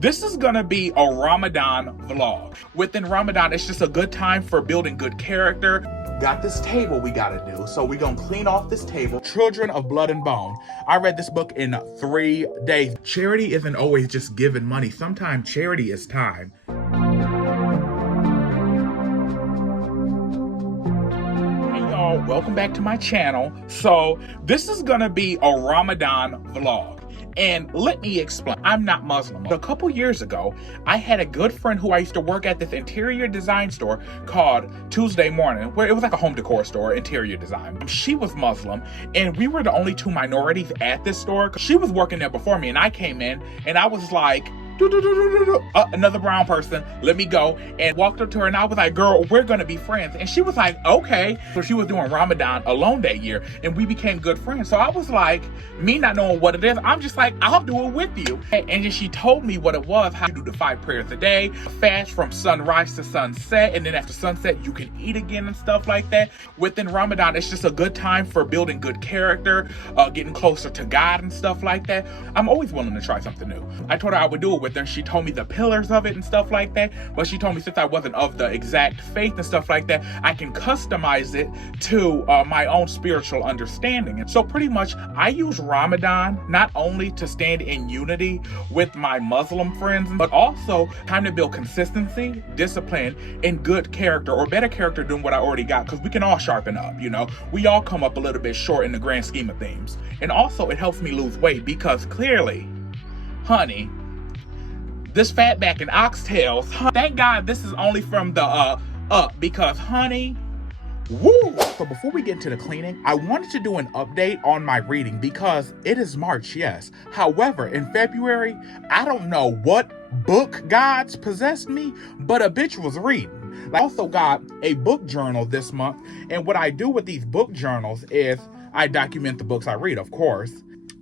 This is gonna be a Ramadan vlog. Within Ramadan, it's just a good time for building good character. Got this table we gotta do, so we're gonna clean off this table. Children of Blood and Bone. I read this book in 3 days. Charity isn't always just giving money. Sometimes charity is time. Hey y'all, welcome back to my channel. So this is gonna be a Ramadan vlog. And let me explain, I'm not Muslim. A couple years ago, I had a good friend who I used to work at this interior design store called Tuesday Morning, where it was like a home decor store, interior design. She was Muslim, and we were the only 2 minorities at this store. She was working there before me, and I came in, and I was like, another brown person, let me go, and walked up to her, and I was like, girl, we're gonna be friends. And she was like, okay. So she was doing Ramadan alone that year, and we became good friends. So I was like, me not knowing what it is, I'm just like, I'll do it with you. And then she told me what it was, how you do the 5 prayers a day, fast from sunrise to sunset, and then after sunset you can eat again and stuff like that. Within Ramadan, it's just a good time for building good character, getting closer to God and stuff like that. I'm always willing to try something new. I told her I would do it with her. She told me the pillars of it and stuff like that, but she told me since I wasn't of the exact faith and stuff like that, I can customize it to my own spiritual understanding. And so pretty much I use Ramadan not only to stand in unity with my Muslim friends, but also time to build consistency, discipline, and good character, or better character than what I already got, because we can all sharpen up, you know? We all come up a little bit short in the grand scheme of things. And also it helps me lose weight, because clearly, honey, this fat back and oxtails, thank God this is only from the up, because honey, woo! So before we get into the cleaning, I wanted to do an update on my reading, because it is March, yes. However, in February, I don't know what book gods possessed me, but a bitch was reading. I also got a book journal this month, and what I do with these book journals is I document the books I read, of course.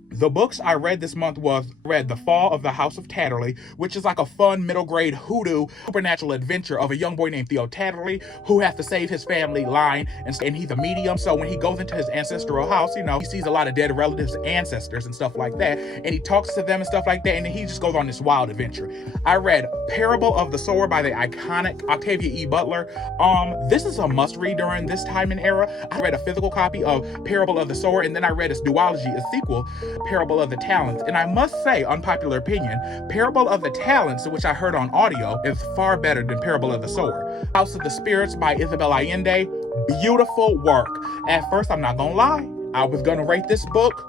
The books I read this month read The Fall of the House of Tatterley, which is like a fun middle grade hoodoo supernatural adventure of a young boy named Theo Tatterley who has to save his family line, and he's a medium. So when he goes into his ancestral house, you know, he sees a lot of dead relatives, ancestors and stuff like that, and he talks to them and stuff like that, and then he just goes on this wild adventure. I read Parable of the Sower by the iconic Octavia E. Butler. This is a must read during this time and era. I read a physical copy of Parable of the Sower, and then I read its duology, a sequel, Parable of the Talents. And I must say, unpopular opinion, Parable of the Talents, which I heard on audio, is far better than Parable of the Sower. House of the Spirits by Isabel Allende, beautiful work. At first, I'm not gonna lie, I was gonna rate this book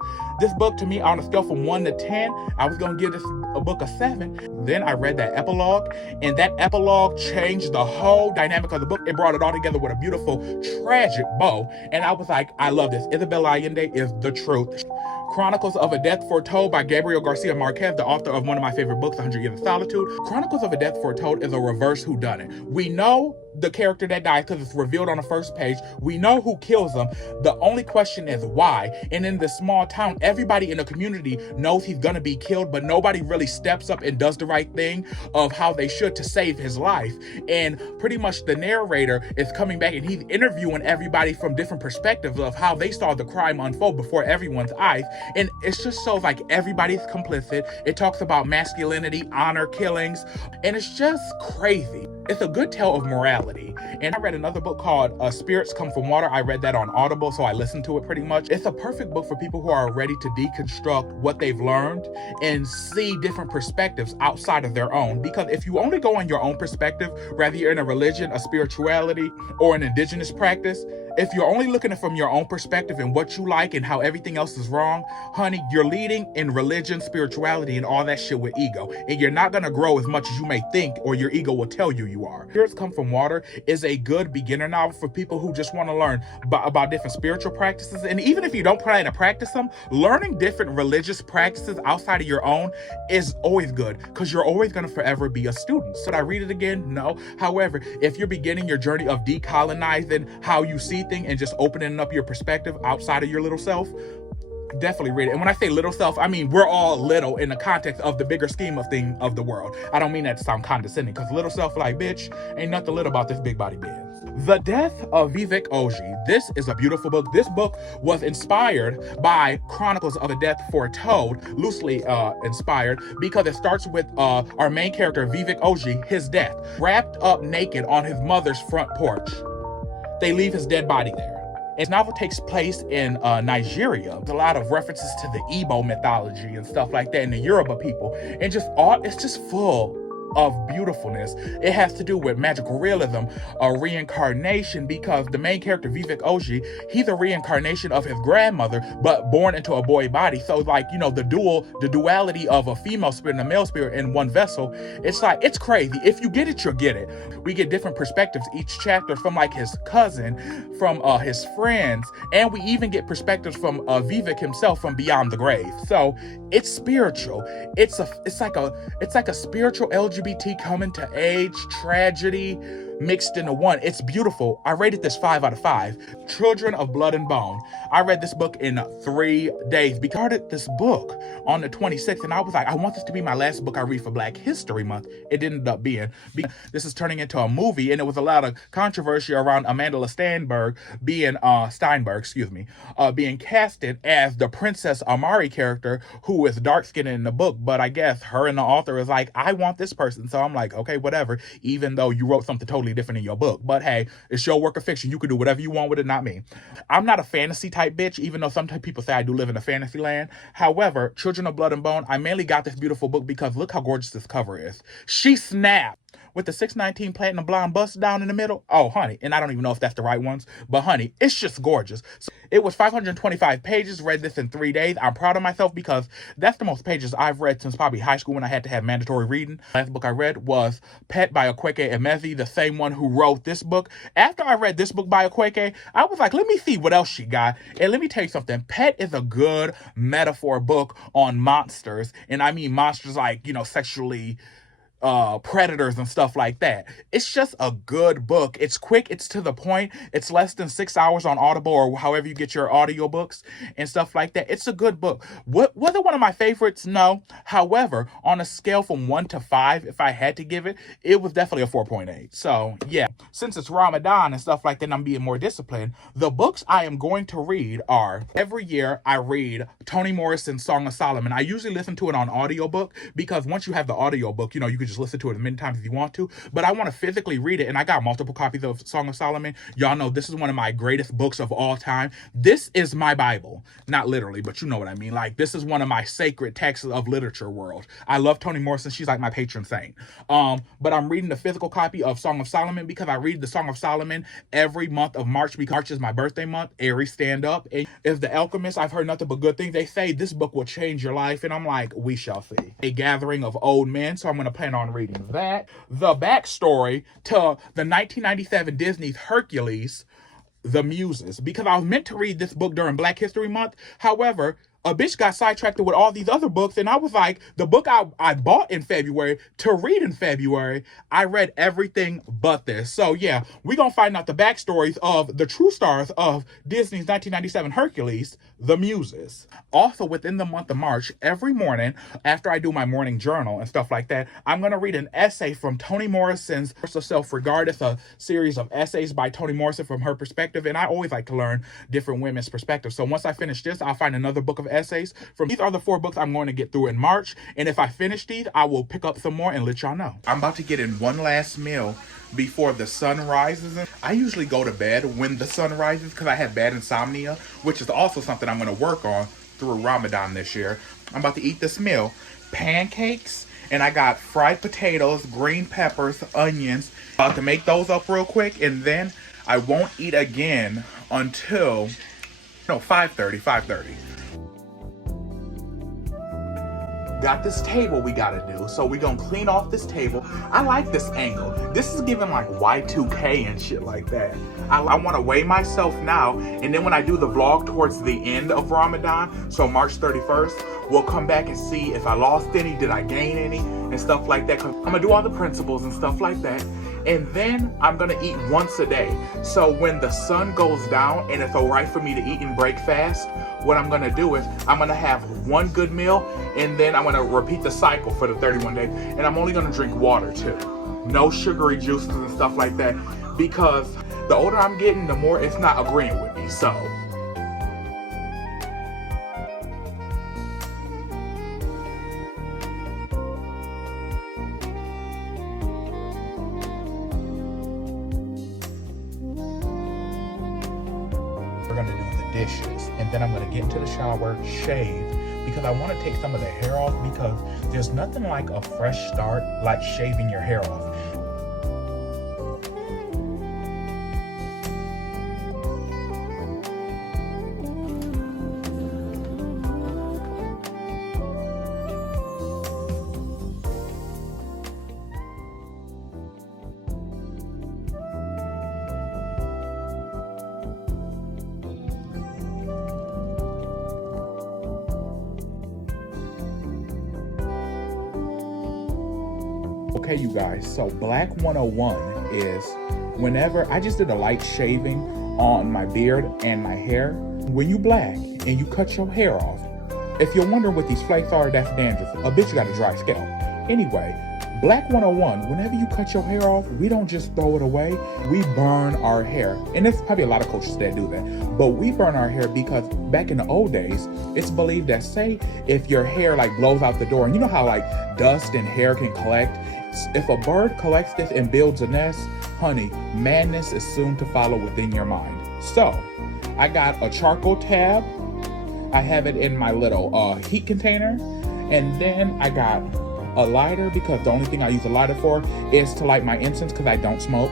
to me on a scale from 1 to 10, I was gonna give this a book a 7. Then I read that epilogue, and that epilogue changed the whole dynamic of the book. It brought it all together with a beautiful, tragic bow, and I was like, I love this. Isabel Allende is the truth. Chronicles of a Death Foretold by Gabriel Garcia Marquez, the author of one of my favorite books, 100 Years of Solitude. Chronicles of a Death Foretold is a reverse whodunit. We know the character that dies because it's revealed on the first page. We know who kills him. The only question is why. And in this small town, everybody in the community knows he's gonna be killed, but nobody really steps up and does the right thing of how they should to save his life. And pretty much the narrator is coming back and he's interviewing everybody from different perspectives of how they saw the crime unfold before everyone's eyes. And it just shows like everybody's complicit. It talks about masculinity, honor killings, and it's just crazy. It's a good tale of morality. And I read another book called Spirits Come From Water. I read that on Audible, so I listened to it pretty much. It's a perfect book for people who are ready to deconstruct what they've learned and see different perspectives outside of their own. Because if you only go on your own perspective, whether you're in a religion, a spirituality, or an indigenous practice, if you're only looking from your own perspective and what you like and how everything else is wrong, honey, you're leading in religion, spirituality, and all that shit with ego. And you're not gonna grow as much as you may think, or your ego will tell you are. Spirits Come From Water is a good beginner novel for people who just want to learn about different spiritual practices. And even if you don't plan to practice them, learning different religious practices outside of your own is always good, because you're always gonna forever be a student. Should I read it again? No. However, if you're beginning your journey of decolonizing how you see things and just opening up your perspective outside of your little self, definitely read it. And when I say little self, I mean we're all little in the context of the bigger scheme of thing of the world. I don't mean that to sound condescending, because little self, like, bitch, ain't nothing little about this big body Benz. The Death of Vivek Oji. This is a beautiful book. This book was inspired by Chronicles of a Death Foretold, loosely inspired, because it starts with our main character, Vivek Oji, his death, wrapped up naked on his mother's front porch. They leave his dead body there. Its novel takes place in Nigeria. There's a lot of references to the Igbo mythology and stuff like that, and the Yoruba people, and it's just full of beautifulness. It has to do with magical realism, a reincarnation, because the main character, Vivek Oji, he's a reincarnation of his grandmother, but born into a boy body. So like, you know, the duality of a female spirit and a male spirit in one vessel, it's crazy. If you get it, you'll get it. We get different perspectives each chapter from like his cousin, from his friends, and we even get perspectives from Vivek himself from beyond the grave. So it's spiritual. It's like a spiritual LGBT coming to age tragedy mixed into one. It's beautiful. I rated this 5 out of 5. Children of Blood and Bone. I read this book in 3 days. I started this book on the 26th, and I was like, I want this to be my last book I read for Black History Month. It ended up being. This is turning into a movie, and there was a lot of controversy around Amanda Steinberg being casted as the Princess Amari character, who is dark-skinned in the book, but I guess her and the author is like, I want this person. So I'm like, okay, whatever, even though you wrote something totally different in your book. But hey, it's your work of fiction. You can do whatever you want with it, not me. I'm not a fantasy type bitch, even though sometimes people say I do live in a fantasy land. However, Children of Blood and Bone, I mainly got this beautiful book because look how gorgeous this cover is. She snapped with the 619 platinum blonde bust down in the middle. Oh, honey, and I don't even know if that's the right ones, but honey, it's just gorgeous. So it was 525 pages, read this in 3 days. I'm proud of myself because that's the most pages I've read since probably high school when I had to have mandatory reading. The last book I read was Pet by Okweke Emezi, the same one who wrote this book. After I read this book by Okweke, I was like, let me see what else she got. And let me tell you something, Pet is a good metaphor book on monsters. And I mean monsters like, you know, sexually predators and stuff like that. It's just a good book. It's quick, it's to the point, it's less than 6 hours on Audible or however you get your audiobooks and stuff like that. It's a good book. Was it one of my favorites? No. However, on a scale from 1 to 5, if I had to give it, it was definitely a 4.8. So yeah, since it's Ramadan and stuff like that, I'm being more disciplined. The books I am going to read are, every year I read Toni Morrison's Song of Solomon. I usually listen to it on audiobook because once you have the audiobook, you know, you can just listen to it as many times as you want to, but I want to physically read it, and I got multiple copies of Song of Solomon. Y'all know this is one of my greatest books of all time. This is my Bible. Not literally, but you know what I mean. Like, this is one of my sacred texts of literature world. I love Toni Morrison. She's like my patron saint. But I'm reading the physical copy of Song of Solomon because I read the Song of Solomon every month of March because March is my birthday month. Aries, stand up. And if The Alchemist, I've heard nothing but good things. They say this book will change your life, and I'm like, we shall see. A gathering of old men, so I'm going to plan on reading that. The backstory to the 1997 Disney's Hercules, The Muses, because I was meant to read this book during Black History Month. However, a bitch got sidetracked with all these other books, and I was like, the book I bought in February to read in February, I read everything but this. So yeah, we're gonna find out the backstories of the true stars of Disney's 1997 Hercules, The Muses. Also, within the month of March, every morning after I do my morning journal and stuff like that, I'm gonna read an essay from Toni Morrison's Self-Regard. It's a series of essays by Toni Morrison from her perspective, and I always like to learn different women's perspectives. So once I finish this, I'll find another book of essays from. These are the 4 books I'm going to get through in March, and if I finish these, I will pick up some more and let y'all know. I'm about to get in one last meal before the sun rises. I usually go to bed when the sun rises because I have bad insomnia, which is also something I'm going to work on through Ramadan this year. I'm about to eat this meal, pancakes, and I got fried potatoes, green peppers, onions. About to make those up real quick, and then I won't eat again until 5:30. Got this table we gotta do, so we gonna clean off this table. I like this angle. This is giving like Y2K and shit like that. I want to weigh myself now, and then when I do the vlog towards the end of Ramadan, so March 31st, we'll come back and see if I lost any, did I gain any, and stuff like that. 'Cause I'm gonna do all the principles and stuff like that. and then I'm gonna eat once a day. So when the sun goes down and it's all right for me to eat and break fast, what I'm gonna do is I'm gonna have one good meal, and then I'm gonna repeat the cycle for the 31 days, and I'm only gonna drink water too. No sugary juices and stuff like that, because the older I'm getting, the more it's not agreeing with me. So we're gonna do the dishes, and then I'm gonna get into the shower, shave, because I want to take some of the hair off, because there's nothing like a fresh start like shaving your hair off. Okay, you guys, so Black 101 is whenever I just did a light shaving on my beard and my hair. When you black and you cut your hair off, if you're wondering what these flakes are, that's dandruff. A bitch got a dry scalp. Anyway, Black 101, whenever you cut your hair off, we don't just throw it away. We burn our hair. And there's probably a lot of coaches that do that. But we burn our hair because back in the old days, it's believed that, say, if your hair like blows out the door, and you know how like dust and hair can collect, if a bird collects this and builds a nest, honey, madness is soon to follow within your mind. So, I got a charcoal tab. I have it in my little heat container. And then I got a lighter, because the only thing I use a lighter for is to light my incense, because I don't smoke.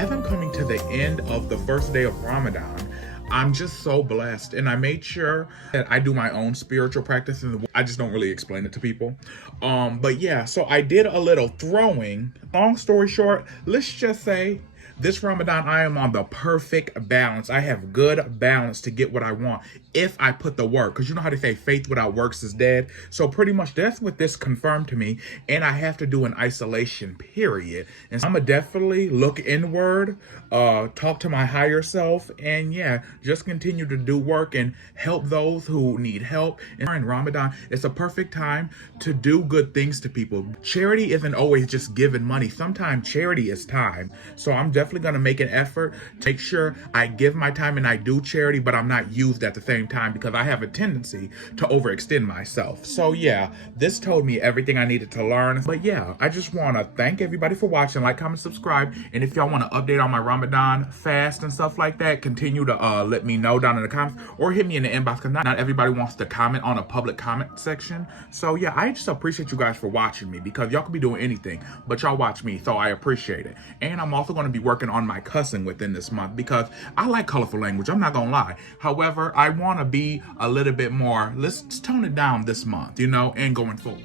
As I'm coming to the end of the first day of Ramadan, I'm just so blessed, and I made sure that I do my own spiritual practice, and I just don't really explain it to people. But yeah, so I did a little throwing. Long story short, let's just say this Ramadan, I am on the perfect balance. I have good balance to get what I want if I put the work. Because you know how they say faith without works is dead. So pretty much that's what this confirmed to me. And I have to do an isolation period. And so I'm going to definitely look inward, talk to my higher self. And yeah, just continue to do work and help those who need help. And in Ramadan, it's a perfect time to do good things to people. Charity isn't always just giving money. Sometimes charity is time. So I'm definitely going to make an effort to make sure I give my time and I do charity, but I'm not used at the same time, because I have a tendency to overextend myself. So yeah, this told me everything I needed to learn. But yeah, I just want to thank everybody for watching. Like, comment, subscribe. And if y'all want to update on my Ramadan fast and stuff like that, continue to let me know down in the comments, or hit me in the inbox, because not everybody wants to comment on a public comment section. So yeah, I just appreciate you guys for watching me, because y'all could be doing anything, but y'all watch me, so I appreciate it. And I'm also going to be working on my cussing within this month, because I like colorful language, I'm not gonna lie. However, I want to be a little bit more, let's tone it down this month, you know, and going forward.